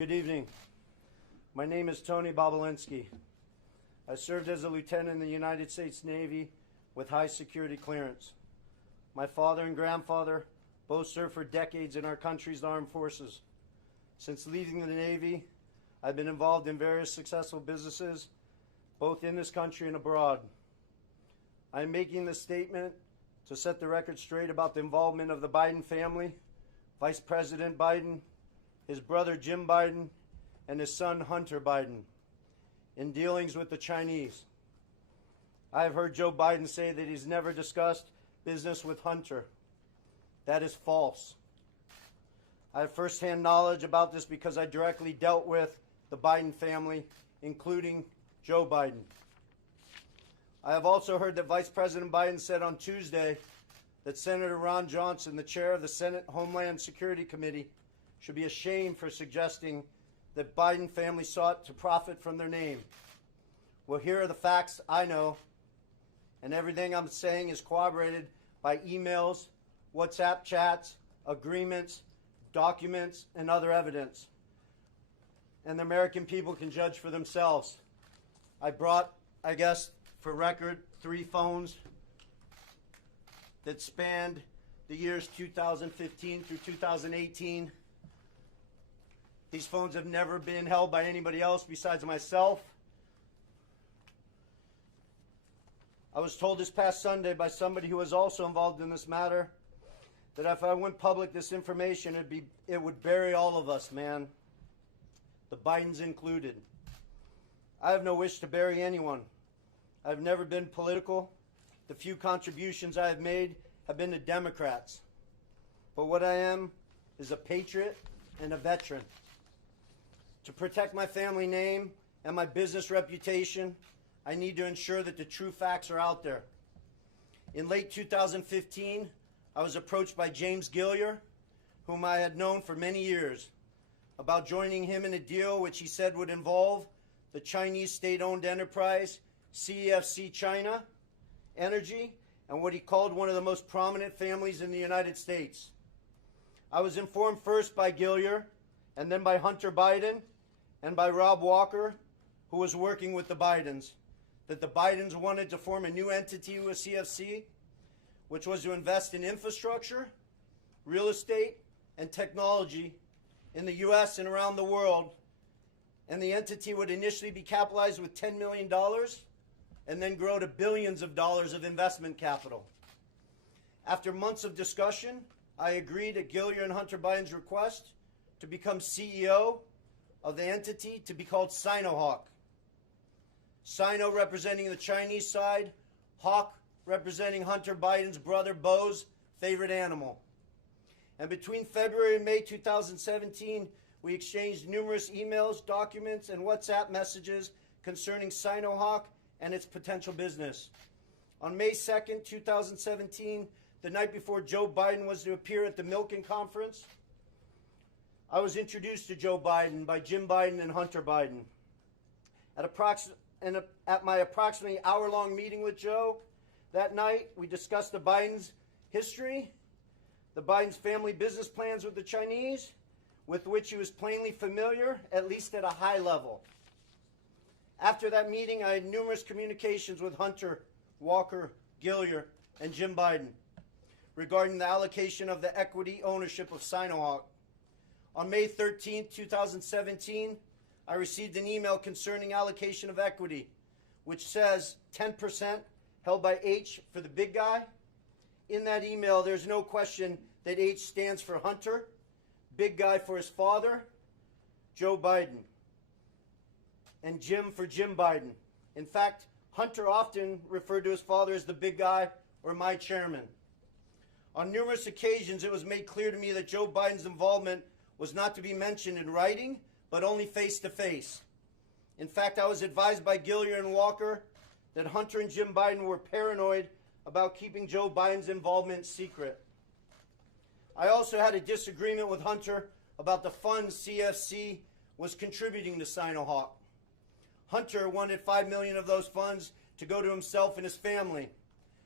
Good evening. My name is Tony Bobulinski. I served as a lieutenant in the United States Navy with high security clearance. My father and grandfather both served for decades in our country's armed forces. Since leaving the Navy, I've been involved in various successful businesses, both in this country and abroad. I am making this statement to set the record straight about the involvement of the Biden family, Vice President Biden, his brother Jim Biden, and his son Hunter Biden in dealings with the Chinese. I have heard Joe Biden say that he's never discussed business with Hunter. That is false. I have firsthand knowledge about this because I directly dealt with the Biden family, including Joe Biden. I have also heard that Vice President Biden said on Tuesday that Senator Ron Johnson, the chair of the Senate Homeland Security Committee, should be ashamed for suggesting that Biden family sought to profit from their name. Well, here are the facts I know, and everything I'm saying is corroborated by emails, WhatsApp chats, agreements, documents, and other evidence. And the American people can judge for themselves. I brought, I guess, for record, 3 phones that spanned the years 2015 through 2018. These phones have never been held by anybody else besides myself. I was told this past Sunday by somebody who was also involved in this matter that if I went public this information, it would bury all of us, man. The Bidens included. I have no wish to bury anyone. I've never been political. The few contributions I have made have been to Democrats. But what I am is a patriot and a veteran. To protect my family name and my business reputation, I need to ensure that the true facts are out there. In late 2015, I was approached by James Gilliar, whom I had known for many years, about joining him in a deal which he said would involve the Chinese state-owned enterprise CEFC China Energy and what he called one of the most prominent families in the United States. I was informed first by Gilliar and then by Hunter Biden and by Rob Walker, who was working with the Bidens, that the Bidens wanted to form a new entity with CFC, which was to invest in infrastructure, real estate, and technology in the U.S. and around the world. And the entity would initially be capitalized with $10 million and then grow to billions of dollars of investment capital. After months of discussion, I agreed at Gilliar and Hunter Biden's request to become CEO of the entity to be called Sinohawk. Sino representing the Chinese side, Hawk representing Hunter Biden's brother Bo's favorite animal. And between February and May 2017, we exchanged numerous emails, documents, and WhatsApp messages concerning Sinohawk and its potential business. On May 2nd, 2017, the night before Joe Biden was to appear at the Milken Conference, I was introduced to Joe Biden by Jim Biden and Hunter Biden. At my approximately hour-long meeting with Joe that night, we discussed the Biden's history, the Biden's family business plans with the Chinese, with which he was plainly familiar, at least at a high level. After that meeting, I had numerous communications with Hunter, Walker, Gilliar, and Jim Biden regarding the allocation of the equity ownership of Sinohawk. On May 13, 2017, I received an email concerning allocation of equity, which says 10% held by H for the big guy. In that email, there's no question that H stands for Hunter, big guy for his father, Joe Biden, and Jim for Jim Biden. In fact, Hunter often referred to his father as the big guy or my chairman. On numerous occasions, it was made clear to me that Joe Biden's involvement was not to be mentioned in writing, but only face-to-face. In fact, I was advised by Gilliar and Walker that Hunter and Jim Biden were paranoid about keeping Joe Biden's involvement secret. I also had a disagreement with Hunter about the funds CFC was contributing to Sinohawk. Hunter wanted $5 million of those funds to go to himself and his family,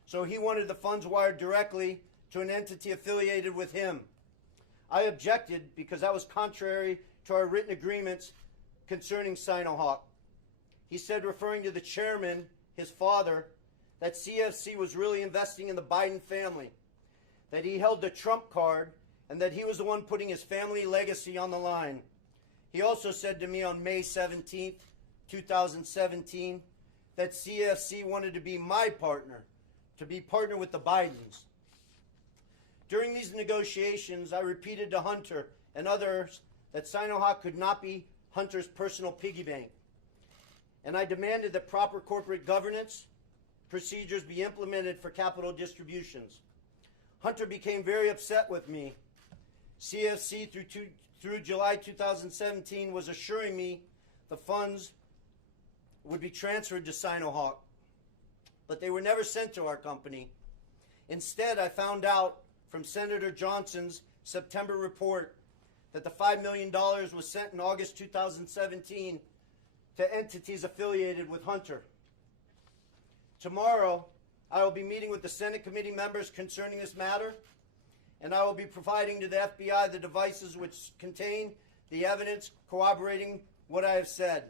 so he wanted the funds wired directly to an entity affiliated with him. I objected because that was contrary to our written agreements concerning Sinohawk. He said, referring to the chairman, his father, that CFC was really investing in the Biden family, that he held the Trump card, and that he was the one putting his family legacy on the line. He also said to me on May 17th, 2017, that CFC wanted to be my partner, to be partner with the Bidens. During these negotiations, I repeated to Hunter and others that Sinohawk could not be Hunter's personal piggy bank. And I demanded that proper corporate governance procedures be implemented for capital distributions. Hunter became very upset with me. CFC through July 2017 was assuring me the funds would be transferred to Sinohawk, but they were never sent to our company. Instead, I found out from Senator Johnson's September report that the $5 million was sent in August 2017 to entities affiliated with Hunter. Tomorrow, I will be meeting with the Senate committee members concerning this matter, and I will be providing to the FBI the devices which contain the evidence corroborating what I have said.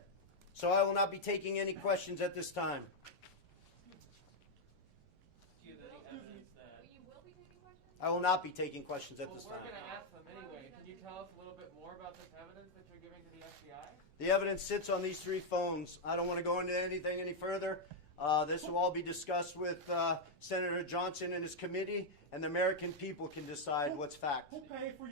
So I will not be taking any questions at this time. Do you have any evidence that... You will be taking questions? I will not be taking questions at this Well, time. we're going to ask them anyway. Can you tell us a little bit more about this evidence that you're giving to the FBI? The evidence sits on these 3 phones. I don't want to go into anything any further. This will all be discussed with Senator Johnson and his committee, and the American people can decide what's fact. Who paid for